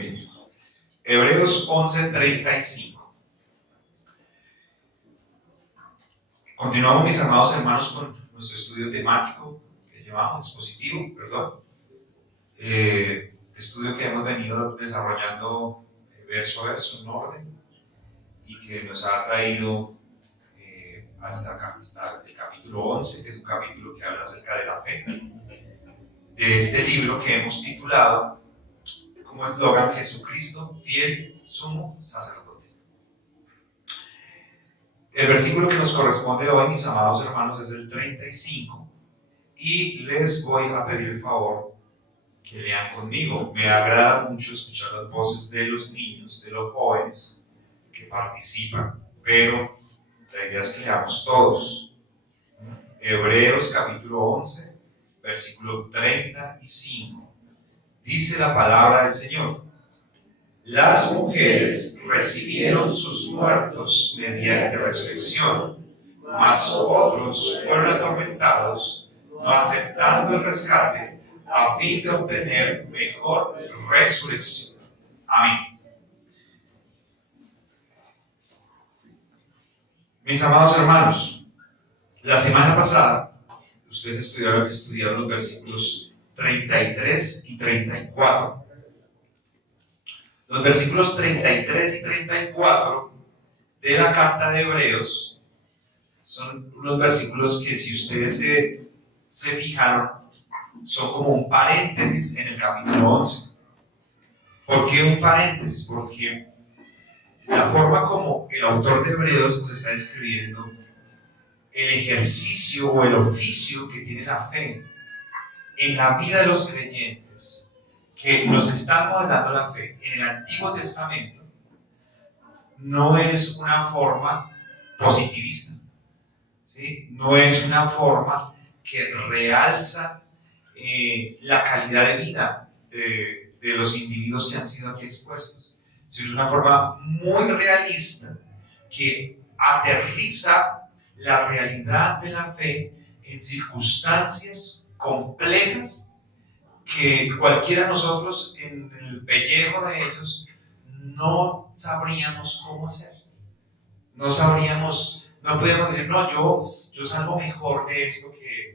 bien. Hebreos 11:35. Continuamos, mis amados hermanos, con nuestro estudio temático que llamamos expositivo, estudio que hemos venido desarrollando verso a verso en orden y que nos ha traído hasta el capítulo 11, que es un capítulo que habla acerca de la fe, de este libro que hemos titulado como eslogan: Jesucristo, fiel, sumo sacerdote. El versículo que nos corresponde hoy, mis amados hermanos, es el 35, y les voy a pedir el favor que lean conmigo. Me agrada mucho escuchar las voces de los niños, de los jóvenes que participan, pero la idea es que leamos todos. Hebreos capítulo 11, versículo 35. Dice la palabra del Señor: las mujeres recibieron sus muertos mediante resurrección, mas otros fueron atormentados, no aceptando el rescate, a fin de obtener mejor resurrección. Amén. Mis amados hermanos, la semana pasada ustedes estudiaron los versículos 33 y 34. Los versículos 33 y 34 de la carta de Hebreos son unos versículos que, si ustedes se fijaron, son como un paréntesis en el capítulo 11. ¿Por qué un paréntesis? Porque la forma como el autor de Hebreos nos está describiendo el ejercicio o el oficio que tiene la fe en la vida de los creyentes, que nos está modelando la fe en el Antiguo Testamento, no es una forma positivista, ¿sí? No es una forma que realza la calidad de vida de los individuos que han sido aquí expuestos, sino es una forma muy realista que aterriza la realidad de la fe en circunstancias complejas que cualquiera de nosotros en el pellejo de ellos no sabríamos cómo hacer. No podríamos decir, no, yo salgo mejor de esto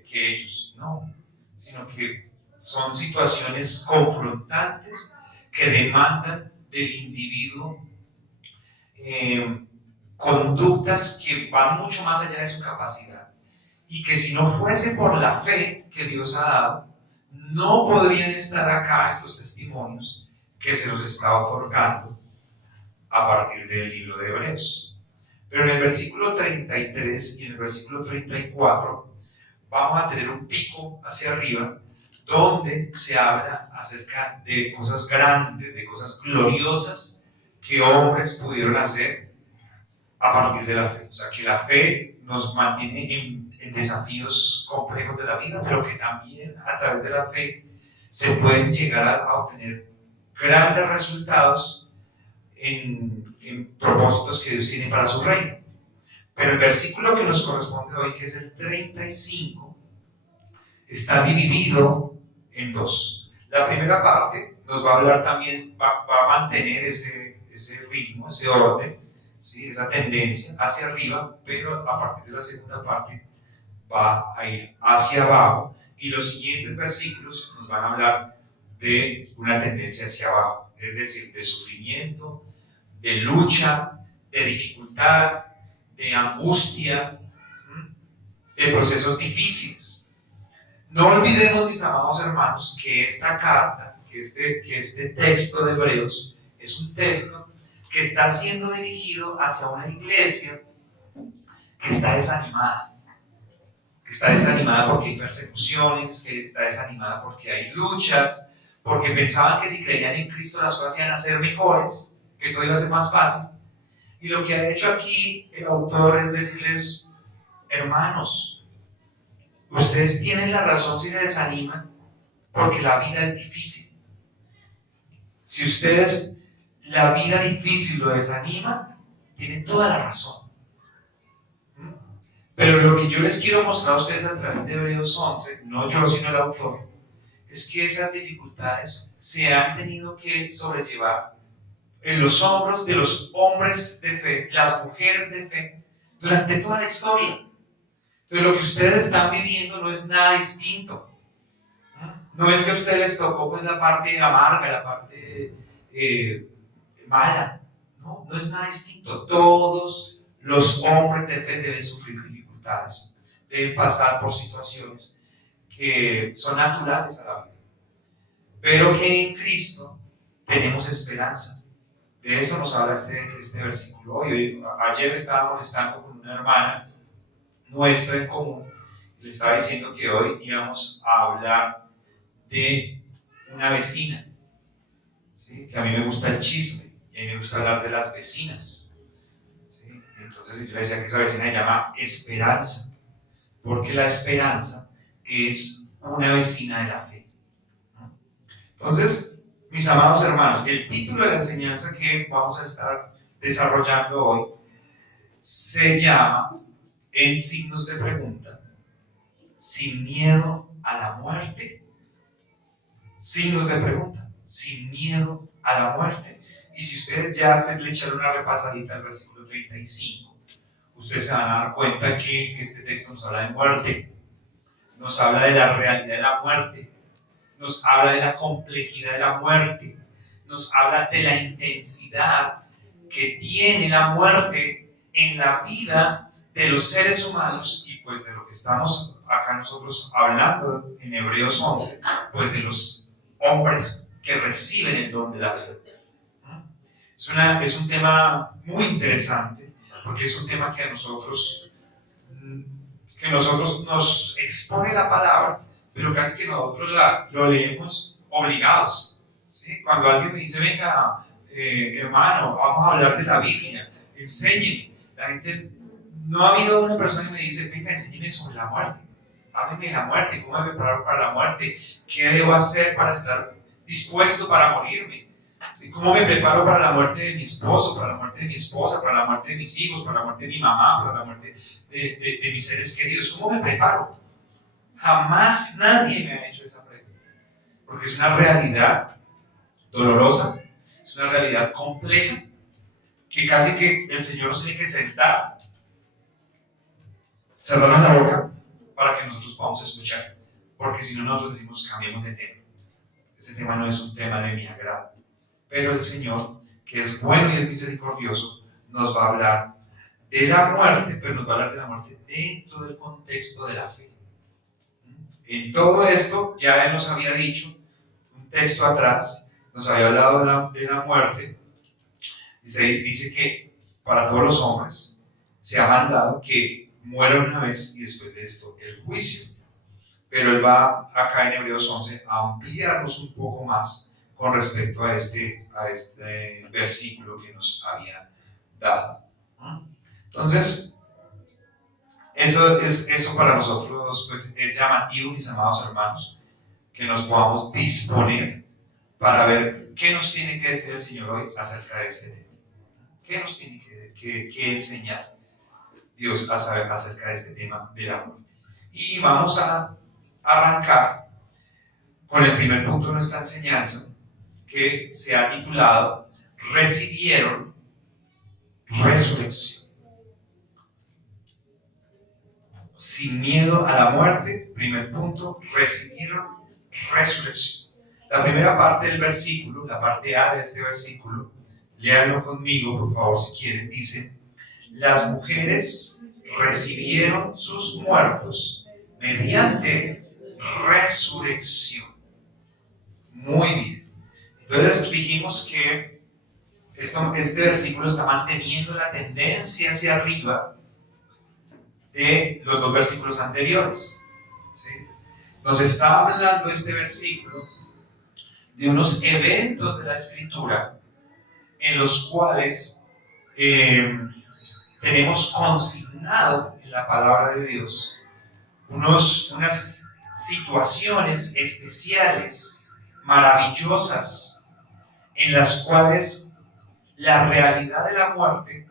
que ellos. No, sino que son situaciones confrontantes que demandan del individuo conductas que van mucho más allá de su capacidad, y que si no fuese por la fe que Dios ha dado, no podrían estar acá estos testimonios que se los está otorgando a partir del libro de Hebreos. Pero en el versículo 33 y en el versículo 34 vamos a tener un pico hacia arriba donde se habla acerca de cosas grandes, de cosas gloriosas que hombres pudieron hacer a partir de la fe. O sea, que la fe nos mantiene en desafíos complejos de la vida, pero que también a través de la fe se pueden llegar a obtener grandes resultados en propósitos que Dios tiene para su reino. Pero el versículo que nos corresponde hoy, que es el 35, está dividido en dos. La primera parte nos va a hablar también, va a mantener ese ritmo, ese orden, ¿sí? Esa tendencia hacia arriba, pero a partir de la segunda parte va a ir hacia abajo, y los siguientes versículos nos van a hablar de una tendencia hacia abajo, es decir, de sufrimiento, de lucha, de dificultad, de angustia, de procesos difíciles. No olvidemos, mis amados hermanos, que esta carta, que este texto de Hebreos es un texto que está siendo dirigido hacia una iglesia que está desanimada porque hay persecuciones, que está desanimada porque hay luchas, porque pensaban que si creían en Cristo las cosas iban a ser mejores, que todo iba a ser más fácil. Y lo que ha hecho aquí el autor es decirles: hermanos, ustedes tienen la razón si se desaniman, porque la vida es difícil. Si ustedes la vida difícil lo desanima, tienen toda la razón. Pero lo que yo les quiero mostrar a ustedes a través de Hebreos 11, no yo sino el autor, es que esas dificultades se han tenido que sobrellevar en los hombros de los hombres de fe, las mujeres de fe, durante toda la historia. Entonces, lo que ustedes están viviendo no es nada distinto. No es que a ustedes les tocó pues la parte amarga, la parte mala. No, no es nada distinto. Todos los hombres de fe deben sufrir dificultades, deben pasar por situaciones que son naturales a la vida, pero que en Cristo tenemos esperanza. De eso nos habla este versículo. Ayer estaba molestando con una hermana nuestra en común, le estaba diciendo que hoy íbamos a hablar de una vecina, ¿sí? Que a mí me gusta el chisme y a mí me gusta hablar de las vecinas, ¿sí? Entonces yo le decía que esa vecina se llama Esperanza, porque la esperanza es una vecina de la fe, ¿no? Entonces, mis amados hermanos, el título de la enseñanza que vamos a estar desarrollando hoy se llama, en signos de pregunta, sin miedo a la muerte. Signos de pregunta, sin miedo a la muerte. Y si ustedes ya se le echaron una repasadita al versículo 35, ustedes se van a dar cuenta que este texto nos habla de muerte, nos habla de la realidad de la muerte, nos habla de la complejidad de la muerte, nos habla de la intensidad que tiene la muerte en la vida de los seres humanos, y pues de lo que estamos acá nosotros hablando en Hebreos 11, pues de los hombres que reciben el don de la fe. Es un tema muy interesante, porque es un tema que a nosotros nos expone la palabra, pero casi que nosotros lo leemos obligados, ¿sí? Cuando alguien me dice, venga, hermano, vamos a hablar de la Biblia, enséñeme. La gente, no ha habido una persona que me dice, venga, enséñeme sobre la muerte, hábleme de la muerte, cómo me preparo para la muerte, qué debo hacer para estar dispuesto para morirme, ¿sí? Cómo me preparo para la muerte de mi esposo, para la muerte de mi esposa, para la muerte de mis hijos, para la muerte de mi mamá, para la muerte de mis seres queridos. ¿Cómo me preparo? Jamás nadie me ha hecho esa pregunta, porque es una realidad dolorosa, es una realidad compleja, que casi que el Señor nos tiene que sentar, cerrarnos la boca para que nosotros podamos escuchar, porque si no nosotros decimos cambiemos de tema. Este tema no es un tema de mi agrado, pero el Señor, que es bueno y es misericordioso, nos va a hablar de la muerte, pero nos va a hablar de la muerte dentro del contexto de la fe. En todo esto, ya Él nos había dicho, un texto atrás, nos había hablado de la muerte, y se dice que para todos los hombres se ha mandado que mueran una vez y después de esto el juicio. Pero Él va acá en Hebreos 11 a ampliarnos un poco más con respecto a este versículo que nos había dado. Entonces, eso para nosotros pues, es llamativo, mis amados hermanos, que nos podamos disponer para ver qué nos tiene que decir el Señor hoy acerca de este tema. ¿Qué nos tiene que enseñar Dios a saber acerca de este tema de la muerte? Y vamos a arrancar con el primer punto de nuestra enseñanza, que se ha titulado Recibieron resurrección. Sin miedo a la muerte, primer punto, recibieron resurrección. La primera parte del versículo, la parte A de este versículo, léanlo conmigo, por favor, si quieren, dice: las mujeres recibieron sus muertos mediante resurrección. Muy bien. Entonces dijimos que este versículo está manteniendo la tendencia hacia arriba de los dos versículos anteriores, ¿sí? Nos está hablando este versículo de unos eventos de la Escritura en los cuales tenemos consignado en la palabra de Dios unas situaciones especiales, maravillosas, en las cuales la realidad de la muerte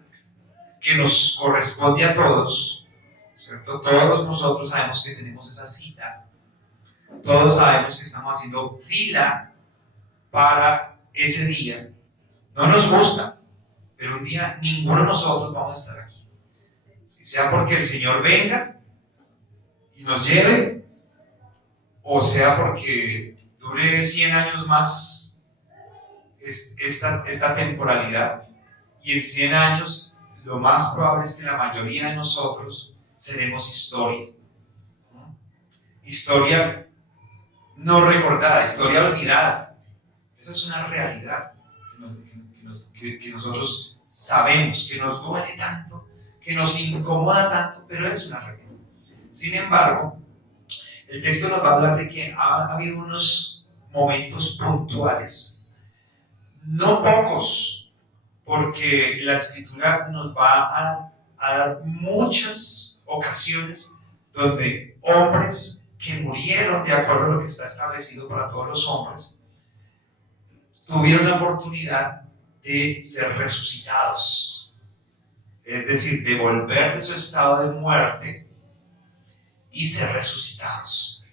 que nos corresponde a todos, ¿cierto? Todos nosotros sabemos que tenemos esa cita Todos sabemos que estamos haciendo fila para ese día. No nos gusta, pero un día ninguno de nosotros vamos a estar aquí. Sea porque el Señor venga y nos lleve, o sea porque dure 100 años más esta temporalidad, y en 100 años lo más probable es que la mayoría de nosotros seremos historia. Historia no recordada, historia olvidada. Esa es una realidad que nosotros sabemos, que nos duele tanto, que nos incomoda tanto, pero es una realidad. Sin embargo, el texto nos va a hablar de que ha habido unos momentos puntuales, no pocos, porque la Escritura nos va a dar muchas ocasiones donde hombres que murieron de acuerdo a lo que está establecido para todos los hombres, tuvieron la oportunidad de ser resucitados, es decir, de volver de su estado de muerte y ser resucitados.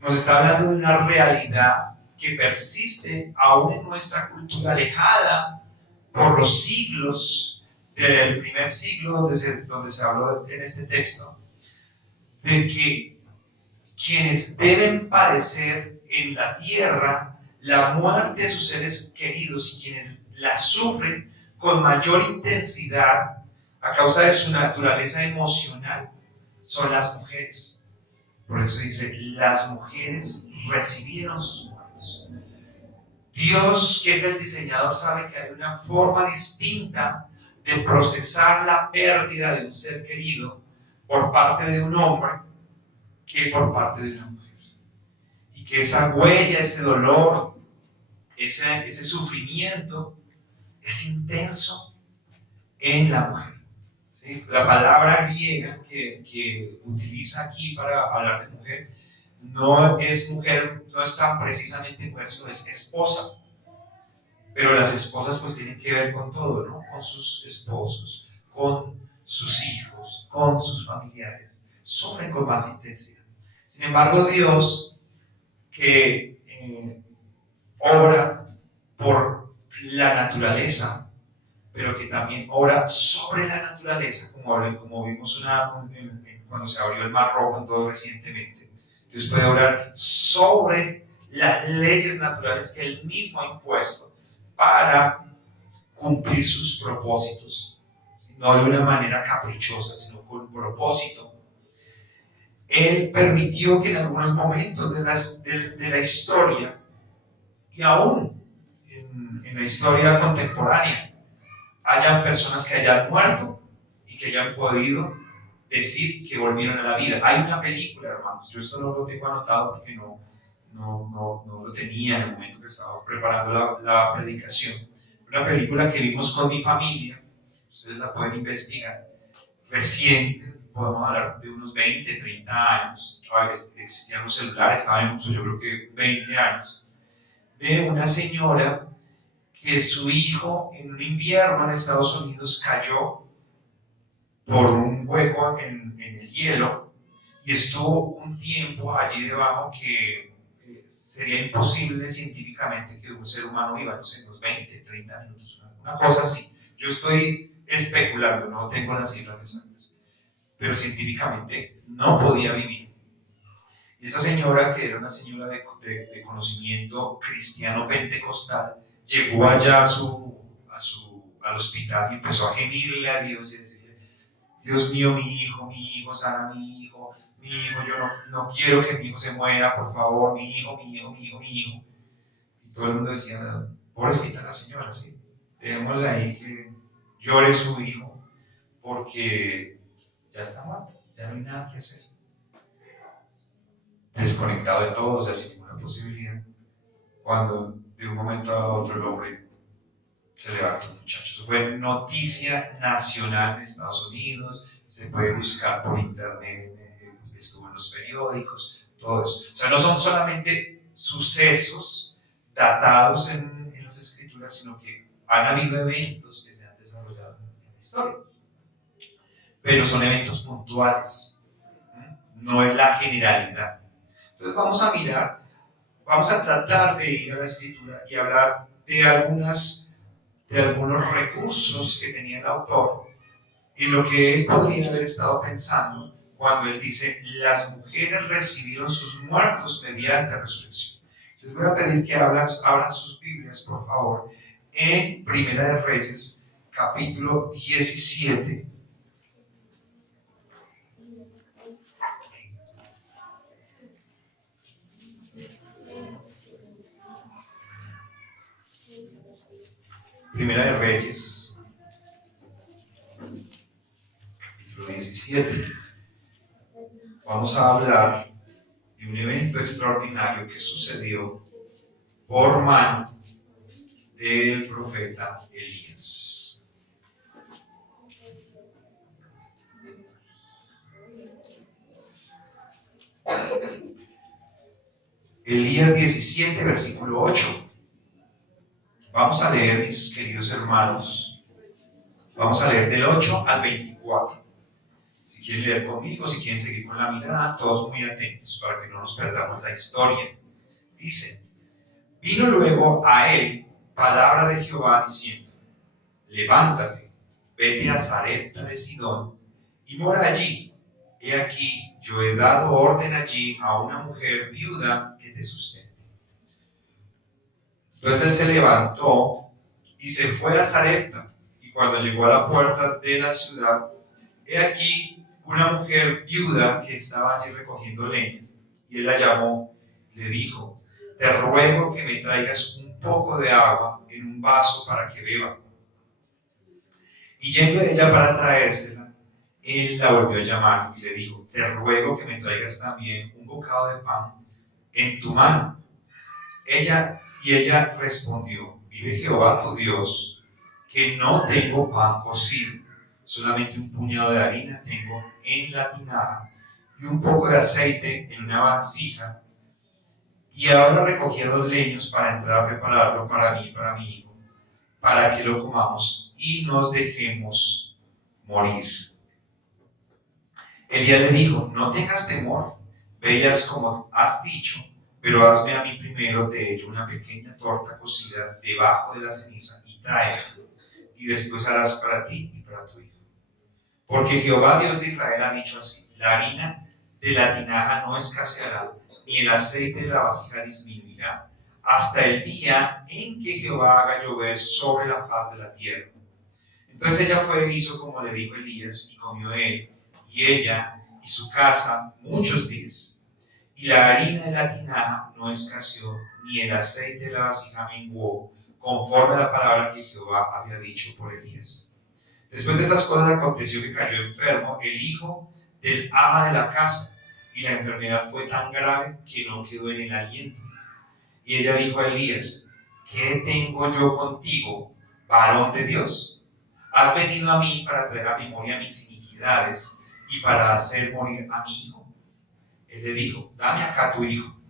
Nos está hablando de una realidad que persiste aún en nuestra cultura alejada por los siglos del primer siglo donde se habló en este texto, de que quienes deben padecer en la tierra la muerte de sus seres queridos y quienes la sufren con mayor intensidad a causa de su naturaleza emocional son las mujeres. Por eso dice, las mujeres recibieron sus muertos. Dios, que es el diseñador, sabe que hay una forma distinta de procesar la pérdida de un ser querido por parte de un hombre que por parte de una mujer. Y que esa huella, ese dolor, ese sufrimiento es intenso en la mujer. ¿Sí? La palabra griega que utiliza aquí para hablar de mujer no es mujer, no es tan precisamente mujer, sino es esposa. Pero las esposas pues tienen que ver con todo, ¿no? Con sus esposos, con sus hijos, con sus familiares. Sufren con más intensidad. Sin embargo, Dios, que obra por la naturaleza, pero que también obra sobre la naturaleza, como vimos cuando se abrió el Mar Rojo en todo recientemente. Dios puede obrar sobre las leyes naturales que Él mismo ha impuesto para cumplir sus propósitos, no de una manera caprichosa, sino con propósito. Él permitió que en algunos momentos de la historia, y aún en la historia contemporánea, hayan personas que hayan muerto y que hayan podido decir que volvieron a la vida. Hay una película, hermanos, yo esto no lo tengo anotado porque no lo tenía en el momento que estaba preparando la predicación. Una película que vimos con mi familia, ustedes la pueden investigar, reciente, podemos hablar de unos 20, 30 años, existían los celulares, estábamos yo creo que 20 años, de una señora que su hijo en un invierno en Estados Unidos cayó por un hueco en el hielo y estuvo un tiempo allí debajo que sería imposible científicamente que un ser humano viva, no sé, unos 20, 30 minutos, una cosa así. Yo estoy especulando, no tengo las cifras exactas, pero científicamente no podía vivir. Y esa señora, que era una señora de conocimiento cristiano pentecostal, llegó allá al hospital y empezó a gemirle a Dios y decirle: Dios mío, mi hijo, sana mi hijo, yo no quiero que mi hijo se muera, por favor, mi hijo. Y todo el mundo decía: pobrecita la señora, sí, dejémosla ahí que llore su hijo, porque ya está muerto, ya no hay nada que hacer. Desconectado de todo, o sea, sin ninguna posibilidad. Cuando de un momento a otro el hombre se levantó, muchachos. Eso fue noticia nacional en Estados Unidos, se puede buscar por internet, estuvo en los periódicos, todo eso. O sea, no son solamente sucesos datados en las escrituras, sino que han habido eventos que se han desarrollado en la historia. Pero son eventos puntuales, no es la generalidad. Entonces vamos a mirar, vamos a tratar de ir a la escritura y hablar de algunos recursos que tenía el autor y lo que él podría haber estado pensando cuando él dice: las mujeres recibieron sus muertos mediante resurrección. Les voy a pedir que abran sus Biblias, por favor, en Primera de Reyes, capítulo 17. Primera de Reyes, capítulo 17. Vamos a hablar de un evento extraordinario que sucedió por mano del profeta Elías. Elías 17, versículo 8. Vamos a leer, mis queridos hermanos, vamos a leer del 8 al 24. Si quieren leer conmigo, si quieren seguir con la mirada, todos muy atentos para que no nos perdamos la historia. Dice: vino luego a él palabra de Jehová diciendo: levántate, vete a Sarepta de Sidón y mora allí. He aquí, yo he dado orden allí a una mujer viuda que te sustente. Entonces él se levantó y se fue a Sarepta, y cuando llegó a la puerta de la ciudad, he aquí una mujer viuda que estaba allí recogiendo leña, y él la llamó y le dijo: te ruego que me traigas un poco de agua en un vaso para que beba. Y yendo ella para traérsela, él la volvió a llamar y le dijo: te ruego que me traigas también un bocado de pan en tu mano. Ella respondió: vive Jehová tu Dios, que no tengo pan cocido, solamente un puñado de harina tengo en la tinaja y un poco de aceite en una vasija. Y ahora recogí 2 leños para entrar a prepararlo para mí y para mi hijo, para que lo comamos y nos dejemos morir. Elías le dijo: no tengas temor, ve y haz como has dicho, pero hazme a mí primero de ello una pequeña torta cocida debajo de la ceniza y tráemela, y después harás para ti y para tu hijo. Porque Jehová Dios de Israel ha dicho así: la harina de la tinaja no escaseará, ni el aceite de la vasija disminuirá, hasta el día en que Jehová haga llover sobre la faz de la tierra. Entonces ella fue e hizo como le dijo Elías, y comió él, y ella, y su casa, muchos días. Y la harina de la tinaja no escaseó, ni el aceite de la vasija menguó, conforme a la palabra que Jehová había dicho por Elías. Después de estas cosas aconteció que cayó enfermo el hijo del ama de la casa, y la enfermedad fue tan grave que no quedó en el aliento. Y ella dijo a Elías: ¿qué tengo yo contigo, varón de Dios? ¿Has venido a mí para traer a memoria mis iniquidades y para hacer morir a mi hijo? Él le dijo: dame acá tu hijo.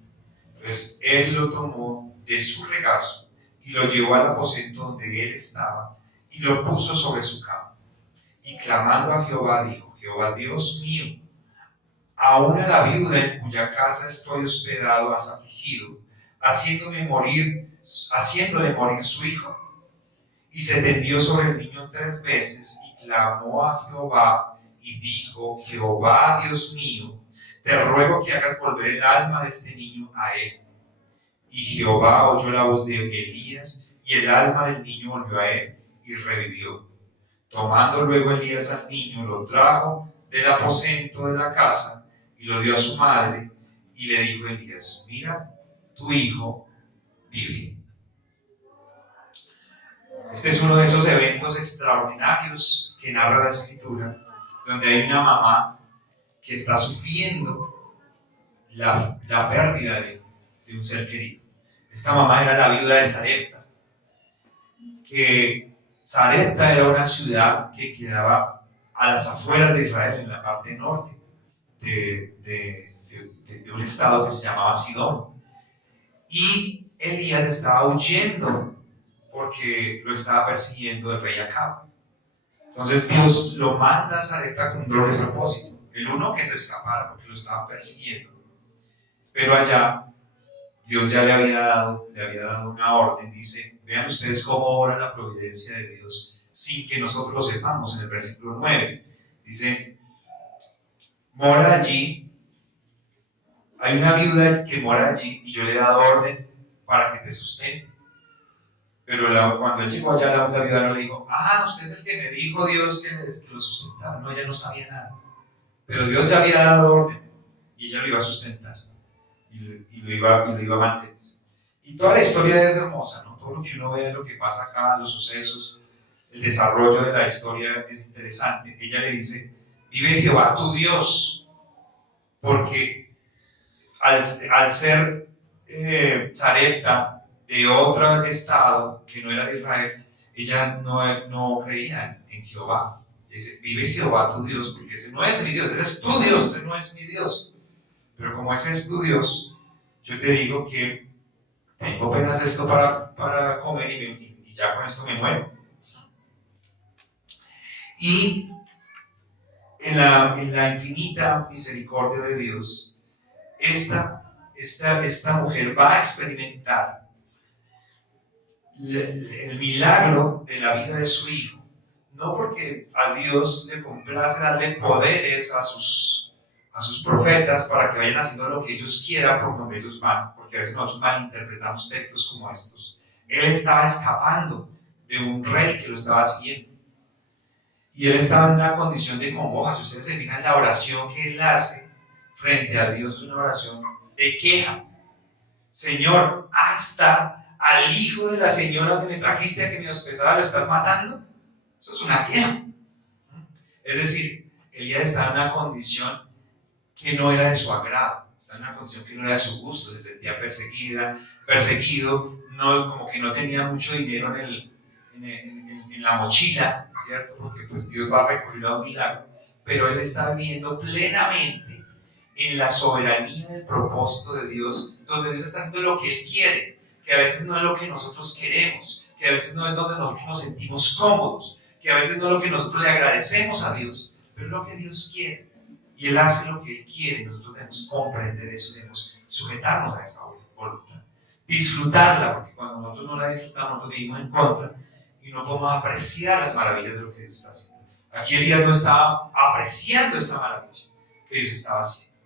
Entonces él lo tomó de su regazo y lo llevó al aposento donde él estaba y lo puso sobre su cama. Y clamando a Jehová dijo: Jehová Dios mío, aún a la viuda en cuya casa estoy hospedado has afligido, haciéndole morir su hijo. Y se tendió sobre el niño 3 veces y clamó a Jehová y dijo: Jehová Dios mío, te ruego que hagas volver el alma de este niño a él. Y Jehová oyó la voz de Elías, y el alma del niño volvió a él y revivió. Tomando luego Elías al niño, lo trajo del aposento de la casa y lo dio a su madre, y le dijo Elías: mira, tu hijo vive. Este es uno de esos eventos extraordinarios que narra la Escritura, donde hay una mamá que está sufriendo la pérdida de un ser querido. Esta mamá era la viuda de Sarepta, que Sarepta era una ciudad que quedaba a las afueras de Israel, en la parte norte de un estado que se llamaba Sidón. Y Elías estaba huyendo porque lo estaba persiguiendo el rey Acab. Entonces Dios lo manda a Sarepta con un doble propósito. El uno, que se escapara porque lo estaban persiguiendo. Pero allá Dios ya le había dado una orden. Dice, vean ustedes cómo obra la providencia de Dios sin que nosotros lo sepamos. En el versículo 9 dice, mora allí, hay una viuda que mora allí y yo le he dado orden para que te sustente. Pero cuando él llegó allá, la viuda no le dijo, usted es el que me dijo Dios que lo sustentaba. No, ella no sabía nada. Pero Dios ya había dado orden y ella lo iba a sustentar y lo iba a mantener. Y toda la historia es hermosa, ¿no? Todo lo que uno ve, lo que pasa acá, los sucesos, el desarrollo de la historia es interesante. Ella le dice, vive Jehová tu Dios, porque al ser Sarepta de otro estado que no era de Israel, ella no creía en Jehová. Dice, vive Jehová tu Dios, porque ese no es mi Dios, ese es tu Dios, ese no es mi Dios. Pero como ese es tu Dios, yo te digo que tengo apenas esto para comer y ya con esto me muero. Y en la infinita misericordia de Dios, esta mujer va a experimentar el milagro de la vida de su hijo, no porque a Dios le complace darle poderes a sus profetas para que vayan haciendo lo que ellos quieran por donde ellos van, porque a veces nosotros malinterpretamos textos como estos. Él estaba escapando de un rey que lo estaba siguiendo y él estaba en una condición de congoja. Si ustedes se fijan, la oración que él hace frente a Dios es una oración de queja. Señor, hasta al hijo de la señora que me trajiste a que me hospedara lo estás matando. Eso es una queja. Es decir, Elías estaba en una condición que no era de su agrado, estaba en una condición que no era de su gusto, se sentía perseguido, no, como que no tenía mucho dinero en la mochila, ¿cierto? Porque pues Dios va a recurrir a un milagro, pero él está viviendo plenamente en la soberanía del propósito de Dios, donde Dios está haciendo lo que Él quiere, que a veces no es lo que nosotros queremos, que a veces no es donde nosotros nos sentimos cómodos, que a veces no es lo que nosotros le agradecemos a Dios, pero es lo que Dios quiere. Y Él hace lo que Él quiere. Nosotros debemos comprender eso, debemos sujetarnos a esa voluntad, disfrutarla, porque cuando nosotros no la disfrutamos, nosotros vivimos en contra y no podemos apreciar las maravillas de lo que Dios está haciendo. Aquí Elías no estaba apreciando esta maravilla que Dios estaba haciendo.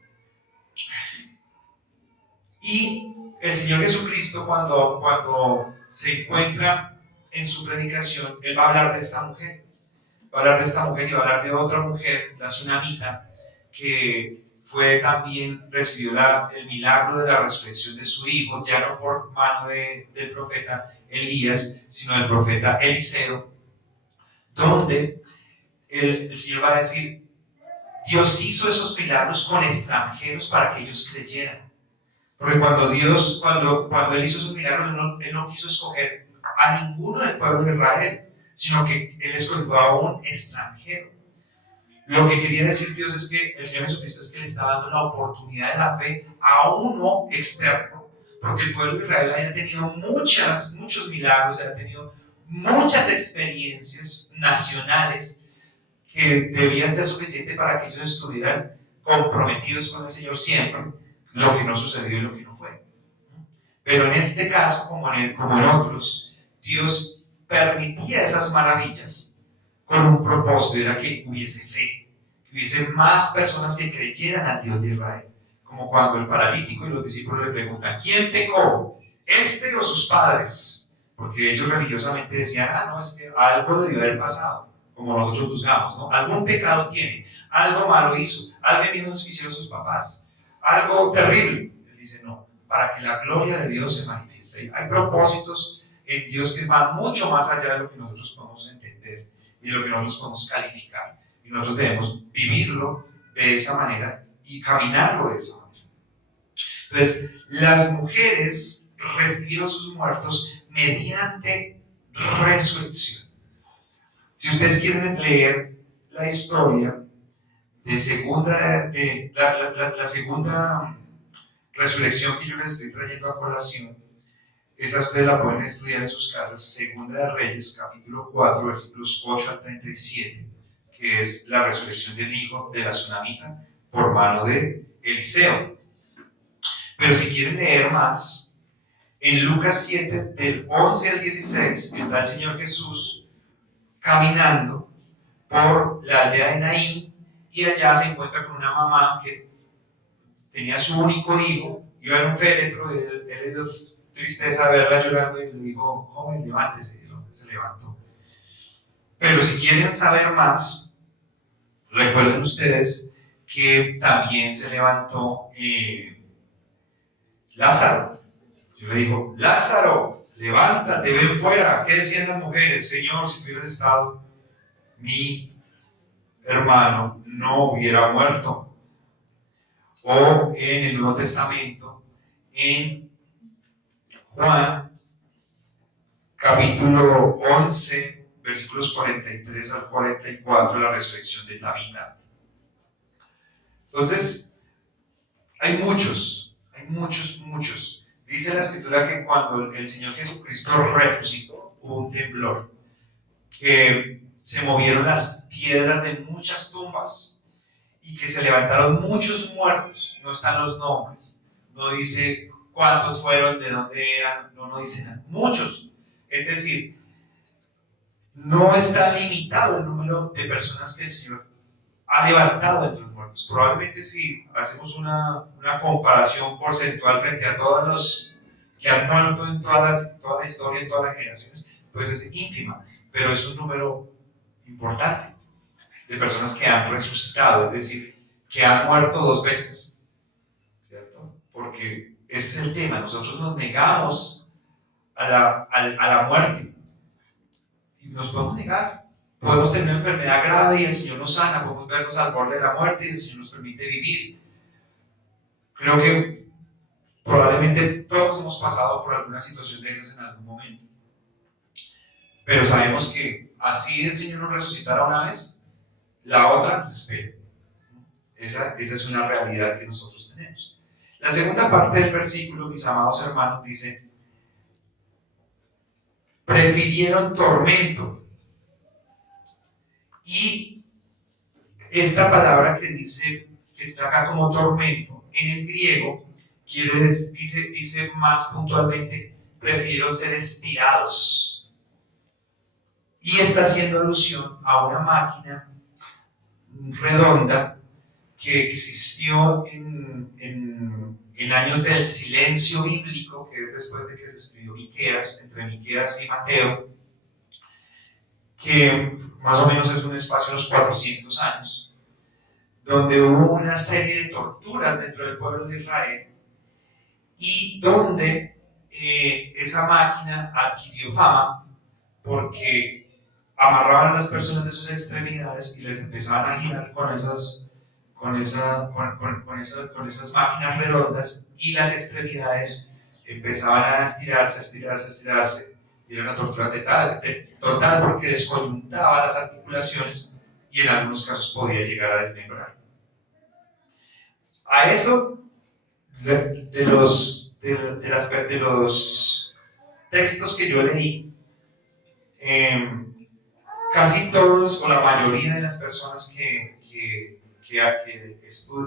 Y el Señor Jesucristo, cuando se encuentra en su predicación, Él va a hablar de esta mujer. Va a hablar de esta mujer y va a hablar de otra mujer, la Sunamita, que recibió el milagro de la resurrección de su hijo, ya no por mano del profeta Elías, sino del profeta Eliseo, donde el Señor va a decir, Dios hizo esos milagros con extranjeros para que ellos creyeran. Porque cuando Él hizo esos milagros, Él no quiso escoger a ninguno del pueblo de Israel, sino que Él escogió a un extranjero. Lo que quería decir Dios es que el Señor Jesucristo es que le está dando la oportunidad de la fe a uno externo, porque el pueblo de Israel haya tenido muchos milagros, haya tenido muchas experiencias nacionales que debían ser suficientes para que ellos estuvieran comprometidos con el Señor siempre, lo que no sucedió y lo que no fue. Pero en este caso, como en otros, Dios permitía esas maravillas con un propósito, era que hubiese fe, que hubiese más personas que creyeran al Dios de Israel. Como cuando el paralítico y los discípulos le preguntan, ¿quién pecó? ¿Este o sus padres? Porque ellos religiosamente decían, no, es que algo debió haber pasado, como nosotros juzgamos, ¿no? Algún pecado tiene, algo malo hizo, algo bien nos hicieron sus papás, algo terrible. Él dice, no, para que la gloria de Dios se manifieste. Hay propósitos en Dios que van mucho más allá de lo que nosotros podemos entender y lo que nosotros podemos calificar. Y nosotros debemos vivirlo de esa manera y caminarlo de esa manera. Entonces, las mujeres recibieron sus muertos mediante resurrección. Si ustedes quieren leer la historia de la segunda resurrección que yo les estoy trayendo a colación, esa ustedes la pueden estudiar en sus casas, Segunda de Reyes, capítulo 4, versículos 8 al 37, que es la resurrección del hijo de la Sunamita por mano de Eliseo. Pero si quieren leer más, en Lucas 7, del 11 al 16, está el Señor Jesús caminando por la aldea de Naín, y allá se encuentra con una mamá que tenía su único hijo, iba en un féretro, él le dio tristeza verla llorando y le dijo: joven, levántese, y el hombre se levantó. Pero si quieren saber más, recuerden ustedes que también se levantó Lázaro. Yo le digo: Lázaro, levántate, ven fuera. ¿Qué decían las mujeres? Señor, si hubieras estado, mi hermano no hubiera muerto. O en el Nuevo Testamento, en Juan, capítulo 11, versículos 43 al 44, la resurrección de Tabita. Entonces, hay muchos. Dice la Escritura que cuando el Señor Jesucristo resucitó, hubo un temblor, que se movieron las piedras de muchas tumbas y que se levantaron muchos muertos. No están los nombres, no dice cuántos fueron, de dónde eran, no dice nada. Muchos. Es decir, no está limitado el número de personas que el Señor ha levantado entre los muertos. Probablemente si hacemos una comparación porcentual frente a todos los que han muerto en toda la historia, en todas las generaciones, pues es ínfima, pero es un número importante de personas que han resucitado, es decir, que han muerto dos veces, ¿cierto? Porque ese es el tema, nosotros nos negamos a la muerte y nos podemos negar. Podemos tener una enfermedad grave y el Señor nos sana, podemos vernos al borde de la muerte y el Señor nos permite vivir. Creo que probablemente todos hemos pasado por alguna situación de esas en algún momento. Pero sabemos que así el Señor nos resucitará una vez, la otra nos espera. Esa es una realidad que nosotros tenemos. La segunda parte del versículo, mis amados hermanos, dice: prefirieron tormento. Y esta palabra que dice, que está acá como tormento, en el griego, dice más puntualmente: prefirieron ser estirados. Y está haciendo alusión a una máquina redonda que existió en años del silencio bíblico, que es después de que se escribió Miqueas, entre Miqueas y Mateo, que más o menos es un espacio de unos 400 años, donde hubo una serie de torturas dentro del pueblo de Israel y donde esa máquina adquirió fama porque amarraban a las personas de sus extremidades y les empezaban a girar con esas máquinas redondas, y las extremidades empezaban a estirarse, y era una tortura total porque descoyuntaba las articulaciones y en algunos casos podía llegar a desmembrar. A eso, de los textos que yo leí, casi todos o la mayoría de las personas que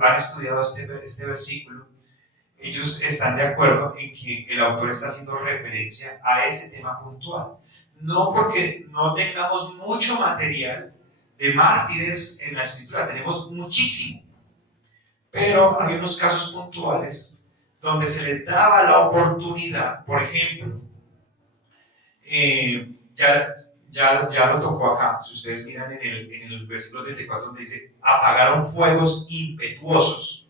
han estudiado este versículo, ellos están de acuerdo en que el autor está haciendo referencia a ese tema puntual. No porque no tengamos mucho material de mártires en la Escritura, tenemos muchísimo, pero hay unos casos puntuales donde se les daba la oportunidad. Por ejemplo, ya lo tocó acá. Si ustedes miran en el versículo 34, donde dice: apagaron fuegos impetuosos.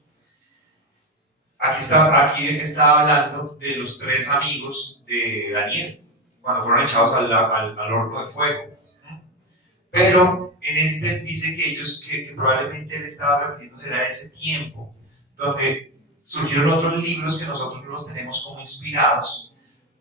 Aquí está hablando de los tres amigos de Daniel, cuando fueron echados al horno de fuego. Pero en este dice que ellos, que probablemente él estaba refiriéndose a ese tiempo, donde surgieron otros libros que nosotros no los tenemos como inspirados,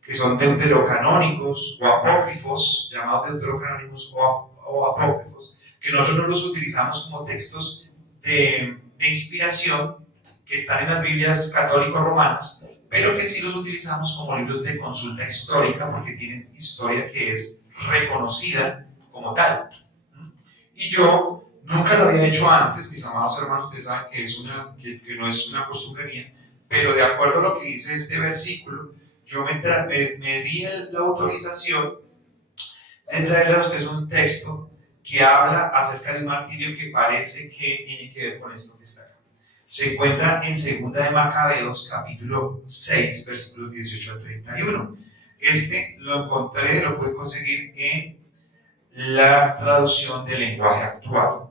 que son deuterocanónicos o apócrifos, llamados deuterocanónicos o apócrifos, que nosotros no los utilizamos como textos de inspiración, que están en las Biblias católico-romanas, pero que sí los utilizamos como libros de consulta histórica, porque tienen historia que es reconocida como tal. Y yo nunca lo había hecho antes, mis amados hermanos, ustedes saben que no es una costumbre mía, pero de acuerdo a lo que dice este versículo, yo me di la autorización de traerle a ustedes un texto que habla acerca de un martirio que parece que tiene que ver con esto que está acá. Se encuentra en 2 de Macabeos, capítulo 6, versículos 18 al 31. Este lo encontré, lo pude conseguir en la traducción del lenguaje actual.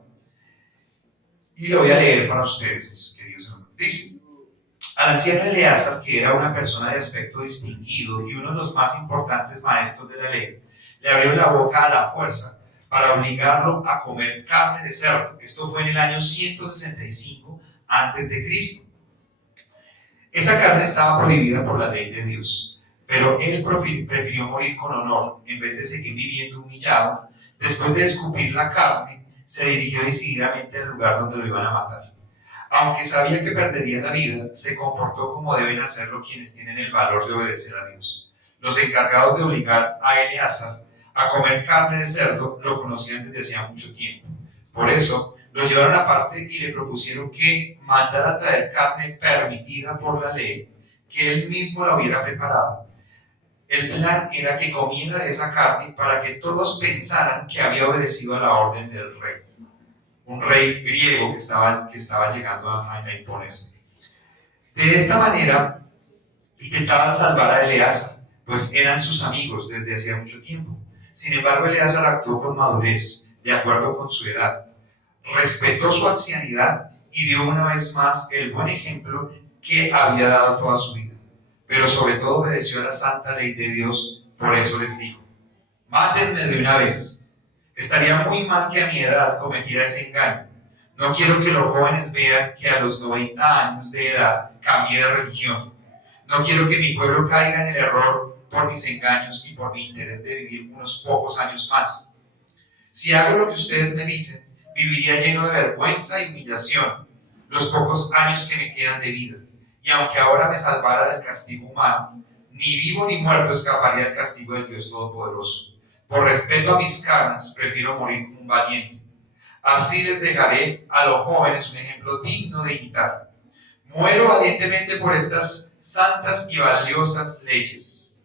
Y lo voy a leer para ustedes, mis queridos hermanos. Dice: al anciano Eleazar, que era una persona de aspecto distinguido y uno de los más importantes maestros de la ley, le abrieron la boca a la fuerza para obligarlo a comer carne de cerdo. Esto fue en el año 165 antes de Cristo. Esa carne estaba prohibida por la ley de Dios, pero él prefirió morir con honor en vez de seguir viviendo humillado. Después de escupir la carne, se dirigió decididamente al lugar donde lo iban a matar. Aunque sabía que perdería la vida, se comportó como deben hacerlo quienes tienen el valor de obedecer a Dios. Los encargados de obligar a Eleazar a comer carne de cerdo lo conocían desde hacía mucho tiempo. Por eso, lo llevaron aparte y le propusieron que mandara traer carne permitida por la ley, que él mismo la hubiera preparado. El plan era que comiera de esa carne para que todos pensaran que había obedecido a la orden del rey. Un rey griego que estaba llegando a imponerse. De esta manera, intentaban salvar a Eleazar, pues eran sus amigos desde hacía mucho tiempo. Sin embargo, Eleazar actuó con madurez, de acuerdo con su edad. Respetó su ancianidad y dio una vez más el buen ejemplo que había dado toda su vida. Pero sobre todo obedeció a la santa ley de Dios. Por eso les digo: mátenme de una vez. Estaría muy mal que a mi edad cometiera ese engaño. No quiero que los jóvenes vean que a los 90 años de edad cambié de religión. No quiero que mi pueblo caiga en el error por mis engaños y por mi interés de vivir unos pocos años más. Si hago lo que ustedes me dicen, viviría lleno de vergüenza y humillación los pocos años que me quedan de vida. Y aunque ahora me salvara del castigo humano, ni vivo ni muerto escaparía del castigo del Dios Todopoderoso. Por respeto a mis carnes, prefiero morir como un valiente. Así les dejaré a los jóvenes un ejemplo digno de imitar. Muero valientemente por estas santas y valiosas leyes.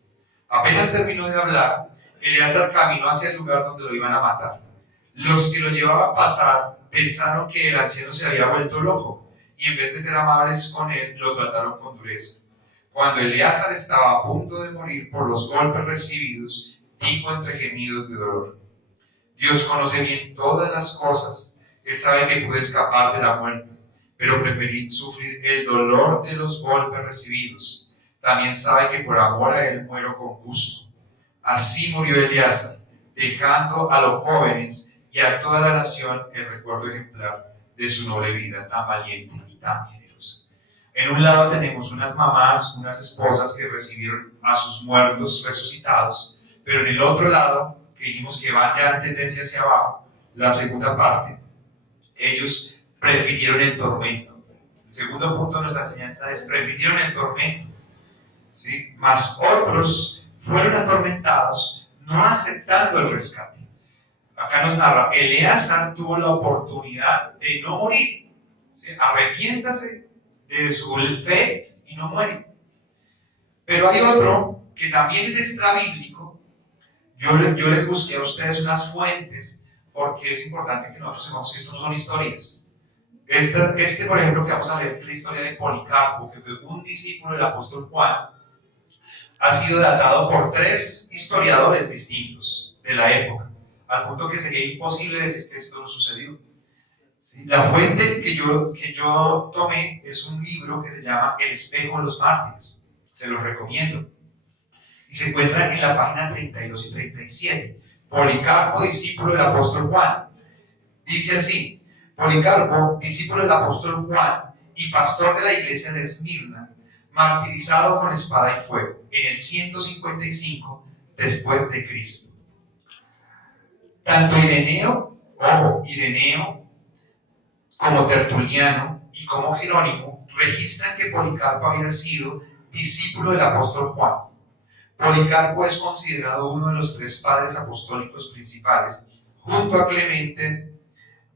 Apenas terminó de hablar, Eleazar caminó hacia el lugar donde lo iban a matar. Los que lo llevaban a pasar pensaron que el anciano se había vuelto loco y en vez de ser amables con él, lo trataron con dureza. Cuando Eleazar estaba a punto de morir por los golpes recibidos, dijo entre gemidos de dolor: Dios conoce bien todas las cosas. Él sabe que pude escapar de la muerte, pero preferí sufrir el dolor de los golpes recibidos. También sabe que por amor a Él muero con gusto. Así murió Eleazar, dejando a los jóvenes y a toda la nación el recuerdo ejemplar de su noble vida tan valiente y tan generosa. En un lado tenemos unas mamás, unas esposas que recibieron a sus muertos resucitados, pero en el otro lado, que dijimos que van ya en tendencia hacia abajo, la segunda parte, ellos prefirieron el tormento. El segundo punto de nuestra enseñanza es: prefirieron el tormento, ¿sí? Mas otros fueron atormentados, no aceptando el rescate. Acá nos narra: Eleazar tuvo la oportunidad de no morir, ¿sí? Arrepiéntase de su fe y no muere. Pero hay otro que también es extrabíblico. Yo les busqué a ustedes unas fuentes, porque es importante que nosotros sepamos que esto no son historias. Por ejemplo, que vamos a leer, que es la historia de Policarpo, que fue un discípulo del apóstol Juan, ha sido datado por 3 historiadores distintos de la época, al punto que sería imposible decir que esto no sucedió. ¿Sí? La fuente que yo tomé es un libro que se llama El espejo de los mártires. Se los recomiendo. Y se encuentra en la página 32 y 37. Policarpo, discípulo del apóstol Juan. Dice así: Policarpo, discípulo del apóstol Juan y pastor de la iglesia de Esmirna, martirizado con espada y fuego, en el 155 después de Cristo. Tanto Ireneo como Tertuliano y como Jerónimo registran que Policarpo había sido discípulo del apóstol Juan. Policarpo es considerado uno de los 3 padres apostólicos principales, junto a Clemente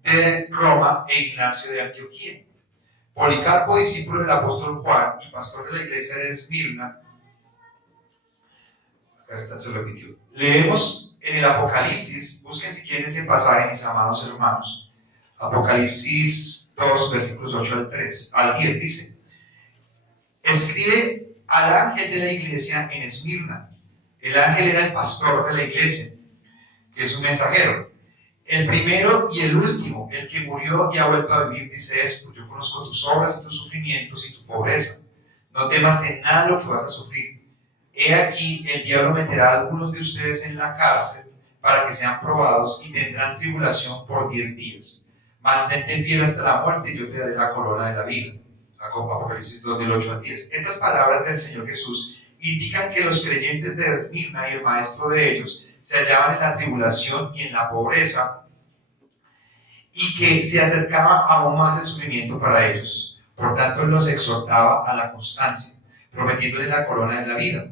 de Roma e Ignacio de Antioquía. Policarpo, discípulo del apóstol Juan y pastor de la iglesia de Esmirna, acá está, se repitió. Leemos en el Apocalipsis, busquen si quieren ese pasaje, mis amados hermanos. Apocalipsis 2, versículos 8 al 10, dice: escribe al ángel de la iglesia en Esmirna. El ángel era el pastor de la iglesia, que es un mensajero. El primero y el último, el que murió y ha vuelto a vivir, dice esto: yo conozco tus obras y tus sufrimientos y tu pobreza. No temas en nada lo que vas a sufrir. He aquí, el diablo meterá a algunos de ustedes en la cárcel para que sean probados y tendrán tribulación por 10 días. Mantente fiel hasta la muerte y yo te daré la corona de la vida. Apocalipsis 2, del 8 al 10. Estas palabras del Señor Jesús indican que los creyentes de Esmirna y el maestro de ellos se hallaban en la tribulación y en la pobreza, y que se acercaba aún más el sufrimiento para ellos. Por tanto, él los exhortaba a la constancia, prometiéndole la corona de la vida.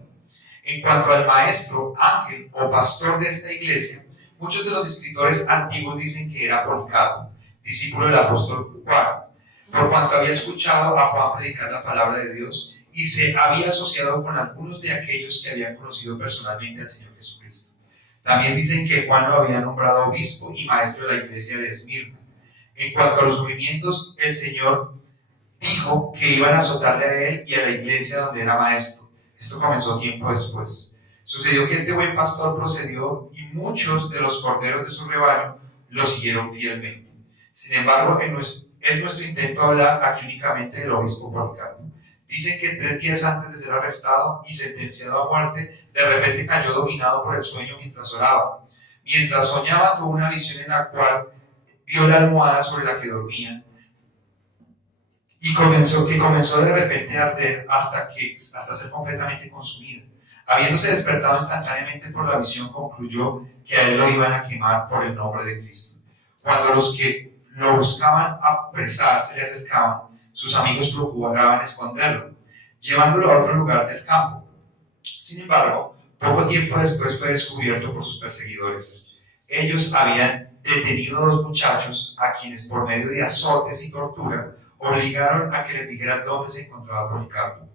En cuanto al maestro, ángel o pastor de esta iglesia, muchos de los escritores antiguos dicen que era Policarpo, discípulo del apóstol Juan, por cuanto había escuchado a Juan predicar la palabra de Dios y se había asociado con algunos de aquellos que habían conocido personalmente al Señor Jesucristo. También dicen que Juan lo había nombrado obispo y maestro de la iglesia de Esmirna. En cuanto a los sufrimientos, el Señor dijo que iban a azotarle a él y a la iglesia donde era maestro. Esto comenzó tiempo después. Sucedió que este buen pastor procedió y muchos de los corderos de su rebaño lo siguieron fielmente. Sin embargo, es nuestro intento hablar aquí únicamente del obispo Policarpo. Dicen que 3 días antes de ser arrestado y sentenciado a muerte, de repente cayó dominado por el sueño mientras oraba. Mientras soñaba, tuvo una visión en la cual vio la almohada sobre la que dormía y comenzó de repente a arder hasta ser completamente consumida. Habiéndose despertado instantáneamente por la visión, concluyó que a él lo iban a quemar por el nombre de Cristo. Cuando los que lo buscaban apresar se le acercaban, sus amigos procuraban esconderlo, llevándolo a otro lugar del campo. Sin embargo, poco tiempo después fue descubierto por sus perseguidores. Ellos habían detenido a 2 muchachos a quienes, por medio de azotes y tortura, obligaron a que les dijeran dónde se encontraba Policarpo.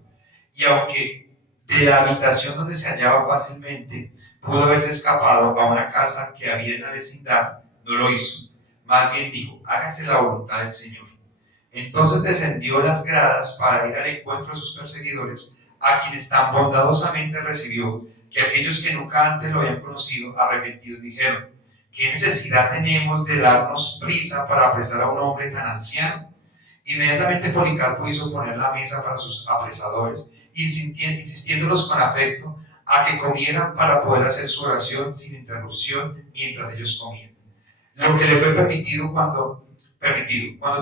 Y aunque de la habitación donde se hallaba fácilmente pudo haberse escapado a una casa que había en la vecindad, no lo hizo. Más bien dijo: hágase la voluntad del Señor. Entonces descendió las gradas para ir al encuentro de sus perseguidores, a quienes tan bondadosamente recibió que aquellos que nunca antes lo habían conocido, arrepentidos, dijeron: ¿qué necesidad tenemos de darnos prisa para apresar a un hombre tan anciano? Inmediatamente Policarpo hizo poner la mesa para sus apresadores, insistiéndolos con afecto a que comieran para poder hacer su oración sin interrupción mientras ellos comían. Lo que le fue permitido cuando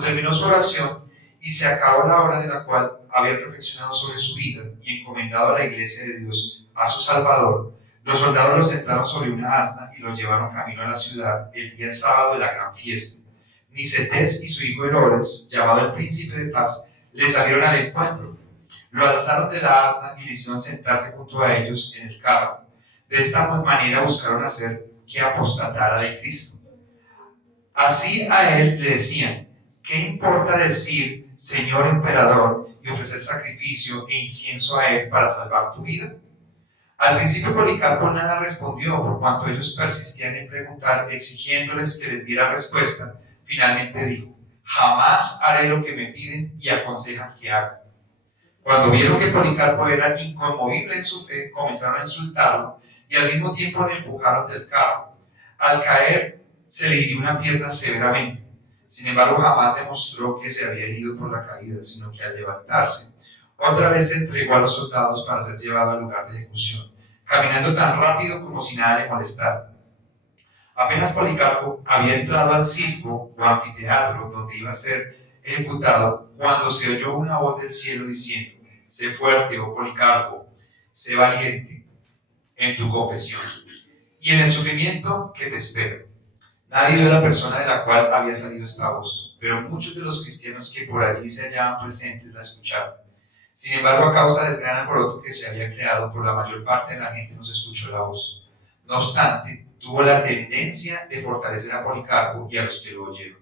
terminó su oración y se acabó la hora de la cual había reflexionado sobre su vida y encomendado a la iglesia de Dios, a su Salvador, los soldados los sentaron sobre una asna y los llevaron camino a la ciudad el día sábado de la gran fiesta. Nicetés y su hijo Herodes, llamado el príncipe de paz, le salieron al encuentro. Lo alzaron de la asna y le hicieron sentarse junto a ellos en el carro. De esta manera buscaron hacer que apostatara de Cristo. Así a él le decían: ¿qué importa decir Señor Emperador y ofrecer sacrificio e incienso a él para salvar tu vida? Al principio Policarpo nada respondió, por cuanto ellos persistían en preguntar, exigiéndoles que les diera respuesta. Finalmente dijo: jamás haré lo que me piden y aconsejan que haga. Cuando vieron que Policarpo era inconmovible en su fe, comenzaron a insultarlo y al mismo tiempo le empujaron del carro. Al caer, se le hirió una pierna severamente. Sin embargo, jamás demostró que se había herido por la caída, sino que al levantarse, otra vez se entregó a los soldados para ser llevado al lugar de ejecución, caminando tan rápido como si nada le molestara. Apenas Policarpo había entrado al circo o anfiteatro donde iba a ser ejecutado, cuando se oyó una voz del cielo diciendo: sé fuerte, oh Policarpo, sé valiente en tu confesión y en el sufrimiento que te espera. Nadie vio la persona de la cual había salido esta voz, pero muchos de los cristianos que por allí se hallaban presentes la escucharon. Sin embargo, a causa del gran alboroto que se había creado, por la mayor parte de la gente no se escuchó la voz. No obstante, tuvo la tendencia de fortalecer a Policarpo y a los que lo oyeron.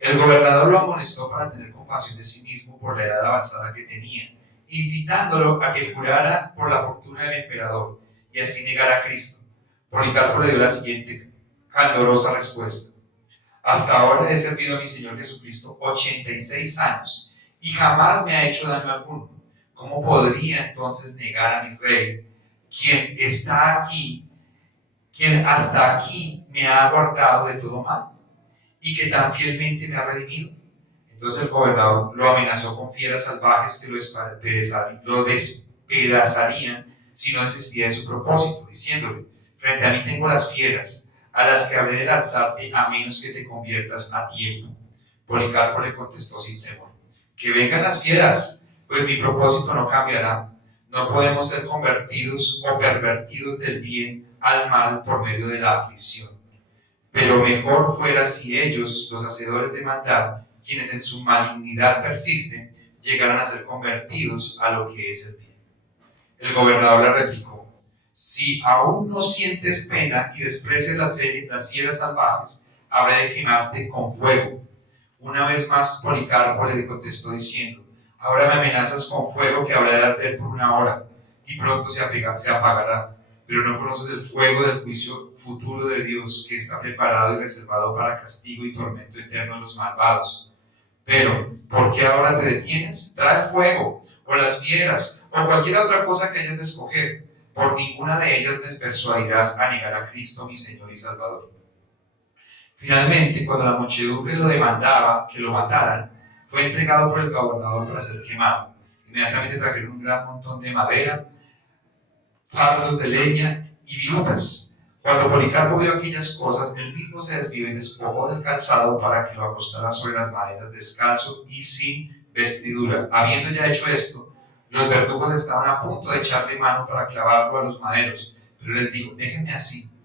El gobernador lo amonestó para tener compasión de sí mismo por la edad avanzada que tenía, incitándolo a que jurara por la fortuna del emperador y así negara a Cristo. Policarpo le dio la siguiente candorosa respuesta: hasta ahora he servido a mi Señor Jesucristo 86 años y jamás me ha hecho daño alguno. ¿Cómo podría entonces negar a mi Rey, quien está aquí, quien hasta aquí me ha guardado de todo mal y que tan fielmente me ha redimido? Entonces el gobernador lo amenazó con fieras salvajes que lo despedazarían si no desistía de su propósito, diciéndole: frente a mí tengo las fieras, a las que habré de lanzarte a menos que te conviertas a tiempo. Policarpo le contestó sin temor: que vengan las fieras, pues mi propósito no cambiará. No podemos ser convertidos o pervertidos del bien al mal por medio de la aflicción. Pero mejor fuera si ellos, los hacedores de maldad, quienes en su malignidad persisten, llegaran a ser convertidos a lo que es el bien. El gobernador le replicó: si aún no sientes pena y desprecias las fieras salvajes, habré de quemarte con fuego. Una vez más Policarpo le contestó diciendo: ahora me amenazas con fuego que habrá de arder por una hora y pronto se apagará, pero no conoces el fuego del juicio futuro de Dios, que está preparado y reservado para castigo y tormento eterno de los malvados. Pero, ¿por qué ahora te detienes? Trae el fuego, o las fieras, o cualquier otra cosa que hayas de escoger. Por ninguna de ellas me persuadirás a negar a Cristo mi Señor y Salvador. Finalmente, cuando la muchedumbre lo demandaba que lo mataran, fue entregado por el gobernador para ser quemado. Inmediatamente trajeron un gran montón de madera, fardos de leña y virutas. Cuando Policarpo vio aquellas cosas, él mismo se desvió y despojó del calzado para que lo acostaran sobre las maderas descalzo y sin vestidura. Habiendo ya hecho esto, los verdugos estaban a punto de echarle mano para clavarlo a los maderos, pero les dijo: déjenme así.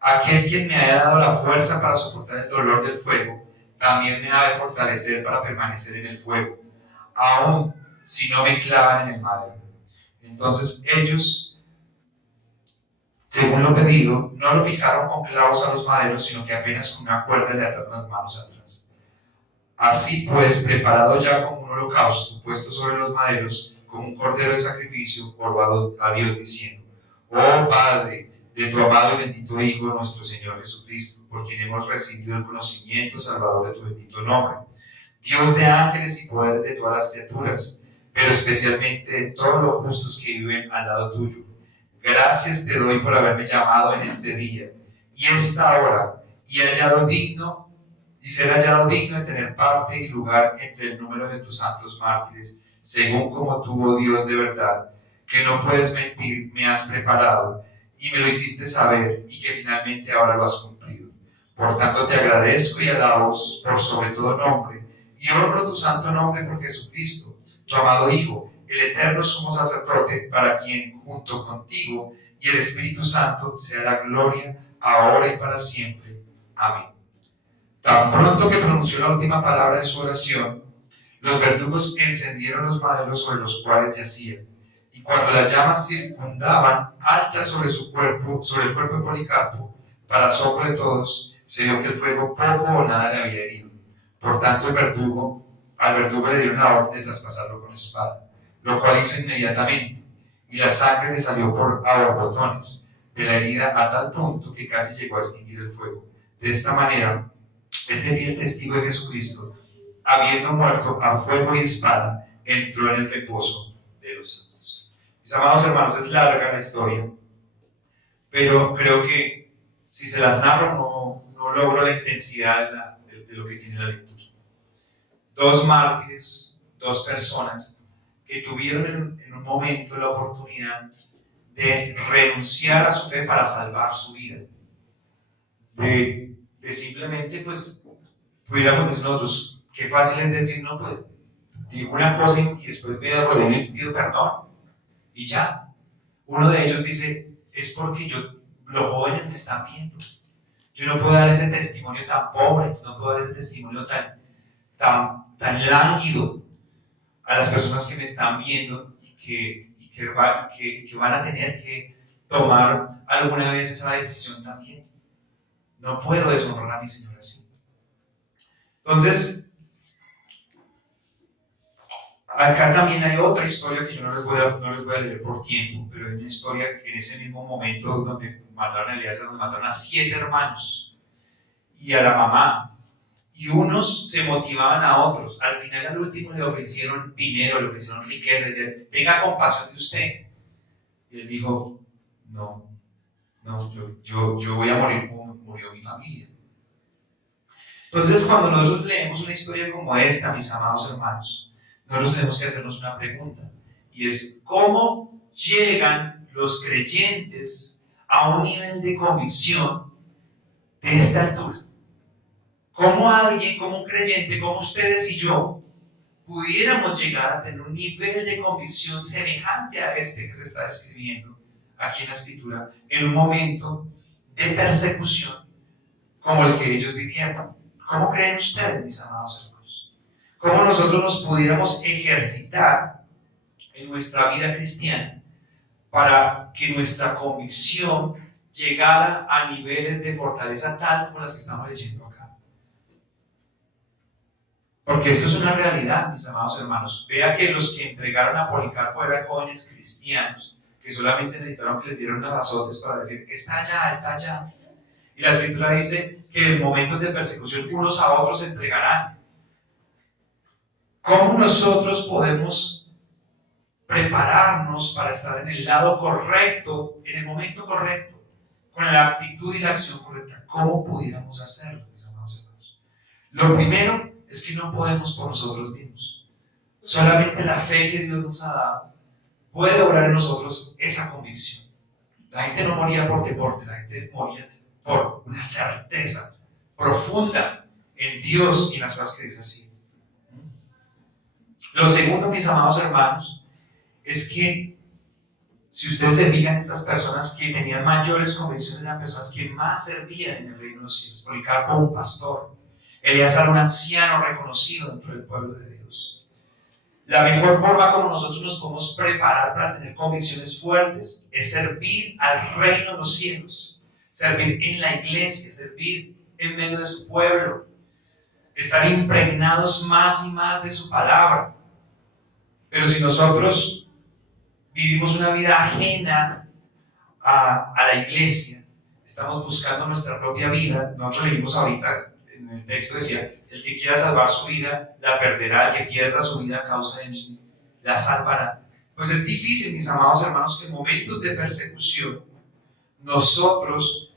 Aquel quien me haya dado la fuerza para soportar el dolor del fuego, también me ha de fortalecer para permanecer en el fuego, aun si no me clavan en el madero. Entonces ellos, según lo pedido, no lo fijaron con clavos a los maderos, sino que apenas con una cuerda le ataron las manos atrás. Así pues, preparado ya como un holocausto, puesto sobre los maderos, como un cordero de sacrificio, oró a Dios diciendo: oh Padre, de tu amado y bendito Hijo, nuestro Señor Jesucristo, por quien hemos recibido el conocimiento salvador de tu bendito nombre, Dios de ángeles y poderes de todas las criaturas, pero especialmente de todos los justos que viven al lado tuyo. Gracias te doy por haberme llamado en este día y esta hora y ser hallado digno de tener parte y lugar entre el número de tus santos mártires, según como tú, oh Dios de verdad, que no puedes mentir, me has preparado y me lo hiciste saber, y que finalmente ahora lo has cumplido. Por tanto te agradezco y alabo por sobre todo nombre, y honro tu santo nombre por Jesucristo, tu amado Hijo, el eterno sumo sacerdote, para quien junto contigo y el Espíritu Santo sea la gloria, ahora y para siempre. Amén. Tan pronto que pronunció la última palabra de su oración, los verdugos encendieron los maderos sobre los cuales yacía, y cuando las llamas circundaban altas sobre su cuerpo, sobre el cuerpo de Policarpo, para asombro de todos, se vio que el fuego poco o nada le había herido. Por tanto, al verdugo le dieron la orden de traspasarlo con espada, lo cual hizo inmediatamente, y la sangre le salió por borbotones de la herida a tal punto que casi llegó a extinguir el fuego. De esta manera, este fiel testigo de Jesucristo, habiendo muerto a fuego y espada, entró en el reposo de los santos. Mis amados hermanos, es larga la historia, pero creo que si se las narro no logro la intensidad de lo que tiene la lectura. Dos mártires, dos personas que tuvieron en un momento la oportunidad de renunciar a su fe para salvar su vida, de simplemente, pues, pudiéramos decir nosotros, qué fácil es decir: no, pues, digo una cosa y después me arrodillo y pido perdón, y ya. Uno de ellos dice: es porque los jóvenes me están viendo, yo no puedo dar ese testimonio tan pobre, no puedo dar ese testimonio tan lánguido a las personas que me están viendo y que van a tener que tomar alguna vez esa decisión también. No puedo deshonrar a mi Señor así. Entonces, acá también hay otra historia que yo no les voy a leer por tiempo, pero hay una historia en ese mismo momento donde mataron a Elías, donde mataron a 7 hermanos y a la mamá. Y unos se motivaban a otros. Al final, al último, le ofrecieron dinero, le ofrecieron riqueza, le decían, tenga compasión de usted. Y él dijo, no, yo voy a morir como murió mi familia. Entonces, cuando nosotros leemos una historia como esta, mis amados hermanos, nosotros tenemos que hacernos una pregunta, y es, ¿cómo llegan los creyentes a un nivel de convicción de esta altura? ¿Cómo alguien, como un creyente, como ustedes y yo, pudiéramos llegar a tener un nivel de convicción semejante a este que se está describiendo aquí en la Escritura, en un momento de persecución como el que ellos vivieron? ¿Cómo creen ustedes, mis amados hermanos? ¿Cómo nosotros nos pudiéramos ejercitar en nuestra vida cristiana para que nuestra convicción llegara a niveles de fortaleza tal como las que estamos leyendo acá? Porque esto es una realidad, mis amados hermanos. Vea que los que entregaron a Policarpo eran jóvenes cristianos que solamente necesitaron que les dieran unos azotes para decir, está allá, está allá. Y la Escritura dice que en momentos de persecución unos a otros se entregarán. ¿Cómo nosotros podemos prepararnos para estar en el lado correcto, en el momento correcto, con la actitud y la acción correcta? ¿Cómo pudiéramos hacerlo, mis amados hermanos? Lo primero es que no podemos por nosotros mismos. Solamente la fe que Dios nos ha dado puede obrar en nosotros esa convicción. La gente no moría por deporte, la gente moría por una certeza profunda en Dios y en las cosas que Dios hacía. Lo segundo, mis amados hermanos, es que si ustedes se fijan, estas personas que tenían mayores convicciones eran personas que más servían en el reino de los cielos. Policarpo, un pastor. Elías era un anciano reconocido dentro del pueblo de Dios. La mejor forma como nosotros nos podemos preparar para tener convicciones fuertes es servir al reino de los cielos, servir en la iglesia, servir en medio de su pueblo, estar impregnados más y más de su palabra. Pero si nosotros vivimos una vida ajena a la iglesia, estamos buscando nuestra propia vida. Nosotros leímos ahorita en el texto, decía, el que quiera salvar su vida la perderá, el que pierda su vida a causa de mí la salvará. Pues es difícil, mis amados hermanos, que en momentos de persecución nosotros,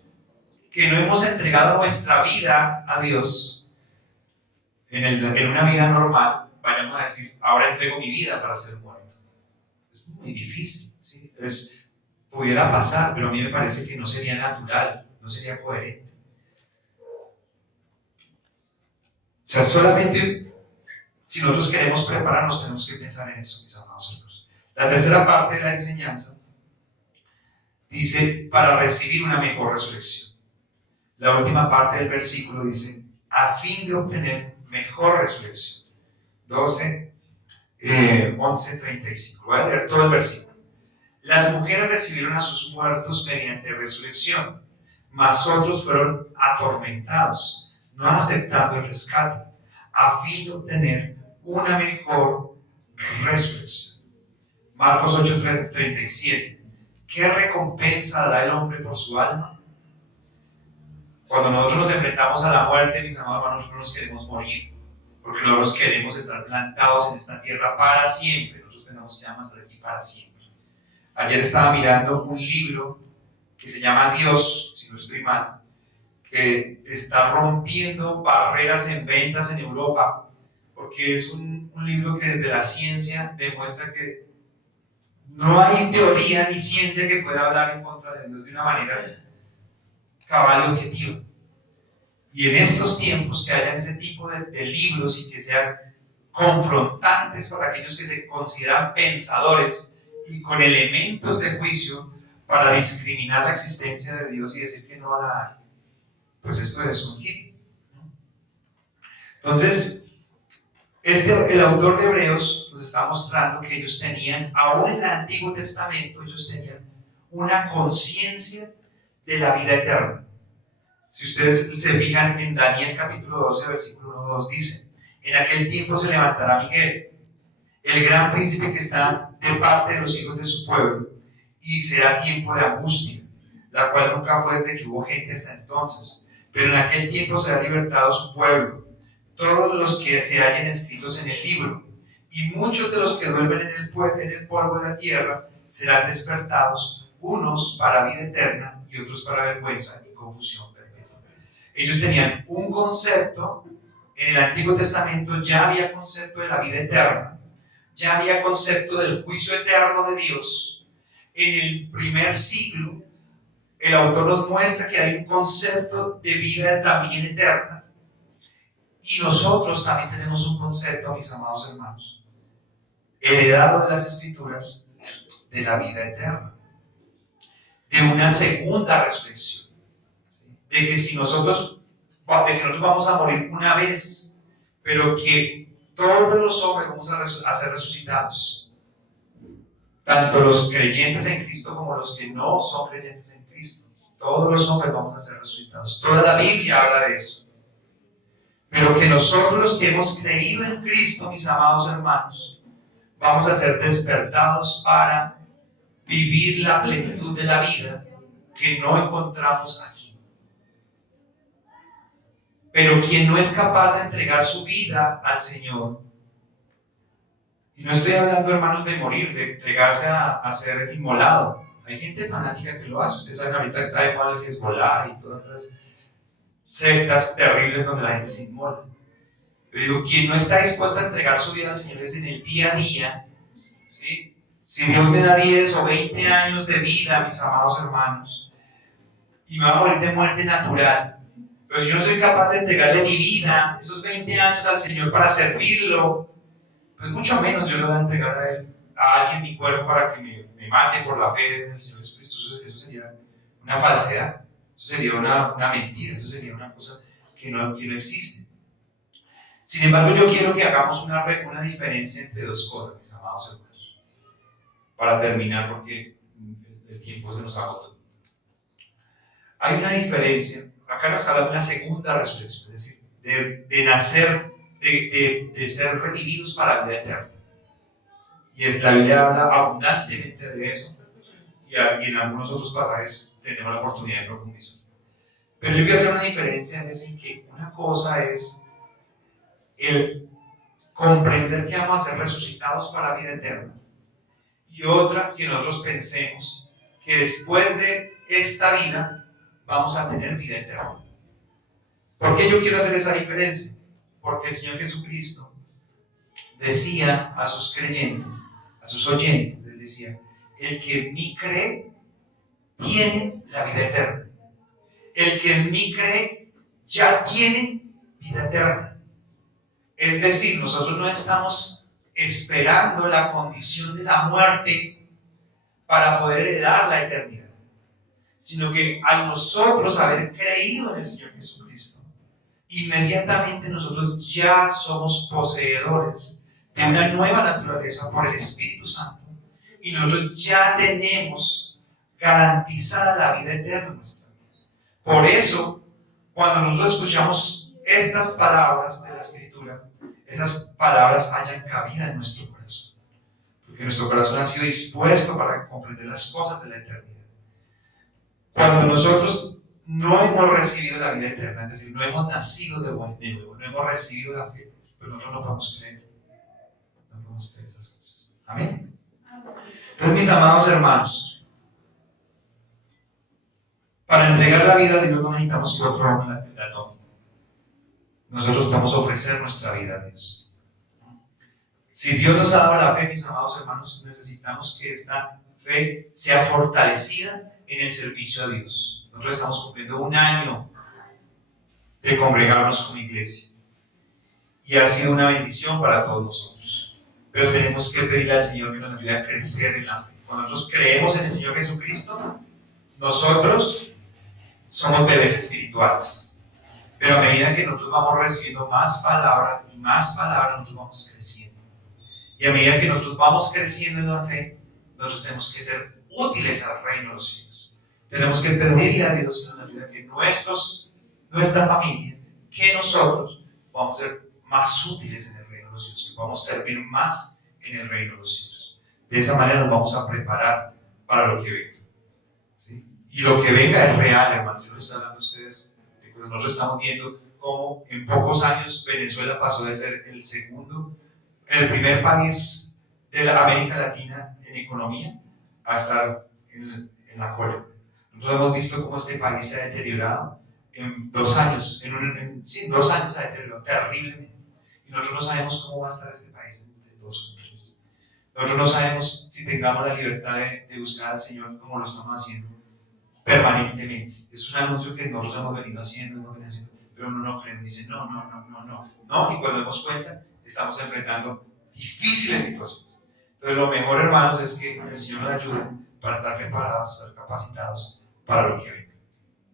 que no hemos entregado nuestra vida a Dios en una vida normal, vayamos a decir, ahora entrego mi vida para ser muerto. Es muy difícil, ¿sí? Pudiera pasar, pero a mí me parece que no sería natural, no sería coherente. O sea, solamente si nosotros queremos prepararnos, tenemos que pensar en eso, mis amados hermanos. La tercera parte de la enseñanza dice, para recibir una mejor resurrección. La última parte del versículo dice, a fin de obtener mejor resurrección. 11:35. Voy a leer todo el versículo. Las mujeres recibieron a sus muertos mediante resurrección, mas otros fueron atormentados, no aceptando el rescate, a fin de obtener una mejor resurrección. Marcos 8:37. ¿Qué recompensa dará el hombre por su alma? Cuando nosotros nos enfrentamos a la muerte, mis amados hermanos, nosotros nos queremos morir, porque nosotros queremos estar plantados en esta tierra para siempre. Nosotros pensamos que vamos a estar aquí para siempre. Ayer estaba mirando un libro que se llama Dios, si no estoy mal, que está rompiendo barreras en ventas en Europa, porque es un libro que desde la ciencia demuestra que no hay teoría ni ciencia que pueda hablar en contra de Dios de una manera cabal y objetiva. Y en estos tiempos que hayan ese tipo de libros y que sean confrontantes para aquellos que se consideran pensadores y con elementos de juicio para discriminar la existencia de Dios y decir que no la hay, pues esto es un hit. Entonces, el autor de Hebreos nos está mostrando que ellos tenían, aún en el Antiguo Testamento, ellos tenían una conciencia de la vida eterna. Si ustedes se fijan en Daniel capítulo 12, versículo 1, 2, dice: en aquel tiempo se levantará Miguel, el gran príncipe que está de parte de los hijos de su pueblo, y será tiempo de angustia, la cual nunca fue desde que hubo gente hasta entonces. Pero en aquel tiempo será libertado su pueblo, todos los que se hallen escritos en el libro, y muchos de los que duermen en el polvo de la tierra serán despertados, unos para vida eterna y otros para vergüenza y confusión perpetua. Ellos tenían un concepto. En el Antiguo Testamento ya había concepto de la vida eterna, ya había concepto del juicio eterno de Dios. En el primer siglo, el autor nos muestra que hay un concepto de vida también eterna, y nosotros también tenemos un concepto, mis amados hermanos, heredado de las Escrituras, de la vida eterna, de una segunda resurrección, de que nosotros vamos a morir una vez, pero que todos los hombres vamos a ser resucitados, tanto los creyentes en Cristo como los que no son creyentes en Cristo. Todos los hombres vamos a ser resucitados. Toda la Biblia habla de eso. Pero que nosotros, los que hemos creído en Cristo, mis amados hermanos, vamos a ser despertados para vivir la plenitud de la vida que no encontramos aquí. Pero quien no es capaz de entregar su vida al Señor, y no estoy hablando, hermanos, de morir, de entregarse a ser inmolado. Hay gente fanática que lo hace. Ustedes saben, ahorita está de moda el Hezbollah y todas esas sectas terribles donde la gente se inmola. Pero digo, quien no está dispuesto a entregar su vida al Señor es en el día a día, ¿sí? Si Dios me da 10 o 20 años de vida, mis amados hermanos, y me va a morir de muerte natural, pero si yo no soy capaz de entregarle mi vida, esos 20 años al Señor para servirlo, pues mucho menos yo le voy a entregar a alguien mi cuerpo para que me mate por la fe en el Señor Jesucristo. Eso sería una falsedad, eso sería una mentira, eso sería una cosa que no existe. Sin embargo, yo quiero que hagamos una diferencia entre dos cosas, mis amados hermanos, para terminar, porque el tiempo se nos agotó. Hay una diferencia, acá nos habla de una segunda resurrección, es decir, de nacer, de ser revividos para la vida eterna. Y la Biblia habla abundantemente de eso, y en algunos otros pasajes tenemos la oportunidad de profundizar. Pero yo quiero hacer una diferencia en que una cosa es el comprender que vamos a ser resucitados para la vida eterna, y otra que nosotros pensemos que después de esta vida vamos a tener vida eterna. ¿Por qué yo quiero hacer esa diferencia? Porque el Señor Jesucristo decía a sus creyentes, a sus oyentes, Él decía: el que en mí cree tiene la vida eterna. El que en mí cree ya tiene vida eterna. Es decir, nosotros no estamos esperando la condición de la muerte para poder heredar la eternidad, sino que al nosotros haber creído en el Señor Jesucristo, inmediatamente nosotros ya somos poseedores de una nueva naturaleza por el Espíritu Santo, y nosotros ya tenemos garantizada la vida eterna en nuestra vida. Por eso, cuando nosotros escuchamos estas palabras de la Escritura, esas palabras hayan cabida en nuestro corazón, porque nuestro corazón ha sido dispuesto para comprender las cosas de la eternidad. Cuando nosotros no hemos recibido la vida eterna, es decir, no hemos nacido de nuevo, no hemos recibido la fe, pero nosotros no podemos creer esas cosas. Amén. Entonces, mis amados hermanos, para entregar la vida a Dios no necesitamos que otro hombre la tome. Nosotros podemos ofrecer nuestra vida a Dios. Si Dios nos ha dado la fe, mis amados hermanos, necesitamos que esta fe sea fortalecida en el servicio a Dios. Nosotros estamos cumpliendo 1 año de congregarnos como iglesia, y ha sido una bendición para todos nosotros, pero tenemos que pedirle al Señor que nos ayude a crecer en la fe. Cuando nosotros creemos en el Señor Jesucristo, nosotros somos bebés espirituales, pero a medida que nosotros vamos recibiendo más palabra y más palabra, nosotros vamos creciendo, y a medida que nosotros vamos creciendo en la fe, nosotros tenemos que ser útiles al reino de los cielos. Tenemos que pedirle a Dios que nos ayude a que nuestros nuestra familia, que nosotros vamos a ser más útiles en el reino de los cielos, que vamos a servir más en el reino de los cielos. De esa manera nos vamos a preparar para lo que venga, ¿sí? Y lo que venga es real, hermanos. Yo les estoy hablando a ustedes, nosotros estamos viendo cómo en pocos años Venezuela pasó de ser el primer país de la América Latina en economía a estar en la cola. Nosotros hemos visto cómo este país se ha deteriorado en 2 años, en 2 años se ha deteriorado terriblemente. Y nosotros no sabemos cómo va a estar este país en 2 o 3. Nosotros no sabemos si tengamos la libertad de buscar al Señor como lo estamos haciendo permanentemente. Es un anuncio que nosotros hemos venido haciendo, pero uno no cree, dice no, y cuando damos cuenta, estamos enfrentando difíciles situaciones. Entonces lo mejor, hermanos, es que el Señor nos ayude para estar preparados, estar capacitados para lo que venga.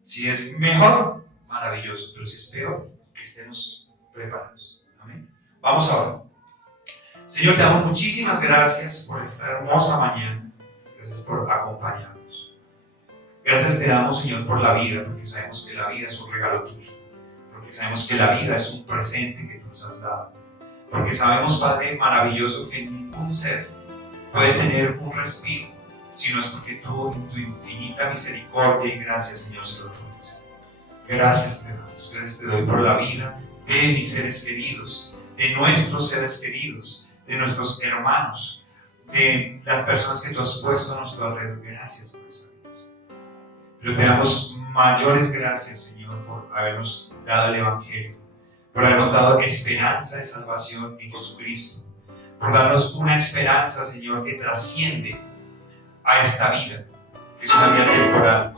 Si es mejor, maravilloso, pero si es peor, que estemos preparados. Amén. Vamos ahora. Señor, te damos muchísimas gracias por esta hermosa mañana. Gracias por acompañarnos. Gracias te damos, Señor, por la vida, porque sabemos que la vida es un regalo tuyo. Porque sabemos que la vida es un presente que tú nos has dado. Porque sabemos, Padre maravilloso, que ningún ser puede tener un respiro si no es porque tú, en tu infinita misericordia y gracia, Señor, se lo otorgas. Gracias te damos. Gracias te doy por la vida de mis seres queridos, de nuestros seres queridos, de nuestros hermanos, de las personas que tú has puesto a nuestro alrededor. Gracias por esa gracia. Pero te damos mayores gracias, Señor, por habernos dado el Evangelio, por habernos dado esperanza de salvación en Jesucristo, por darnos una esperanza, Señor, que trasciende a esta vida, que es una vida temporal,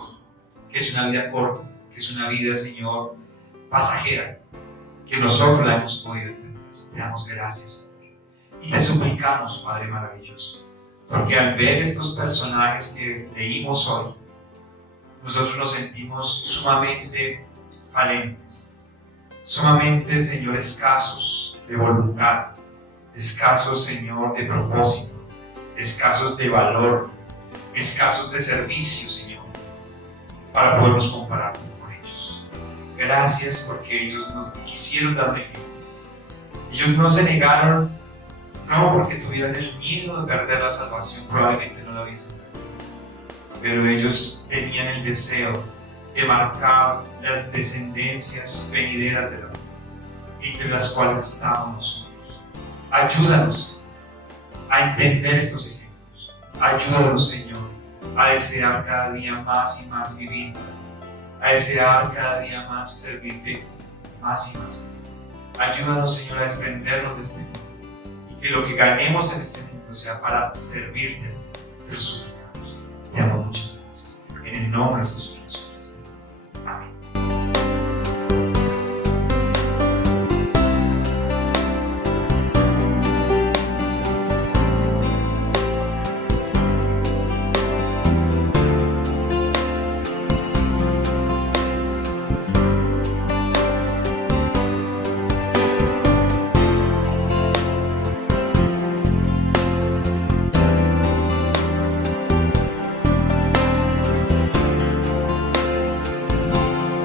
que es una vida corta, que es una vida, Señor, pasajera, que nosotros la hemos podido entender. Te damos gracias, Señor. Y te suplicamos, Padre maravilloso, porque al ver estos personajes que leímos hoy, nosotros nos sentimos sumamente falentes, sumamente, Señor, escasos de voluntad, escasos, Señor, de propósito, escasos de valor, escasos de servicio, Señor, para podernos comparar con ellos. Gracias porque ellos nos quisieron dar un ejemplo. Ellos no se negaron, no porque tuvieran el miedo de perder la salvación, probablemente no la hubiesen perdido, pero ellos tenían el deseo de marcar las descendencias venideras de la fe, entre las cuales estábamos nosotros. Ayúdanos a entender estos ejemplos. Ayúdanos, Señor, a desear cada día más y más vivir, a desear cada día más servirte más y más. Ayúdanos, Señor, a desprendernos de este mundo y que lo que ganemos en este mundo sea para servirte. Te lo suplicamos. Te damos muchas gracias. En el nombre de Jesús.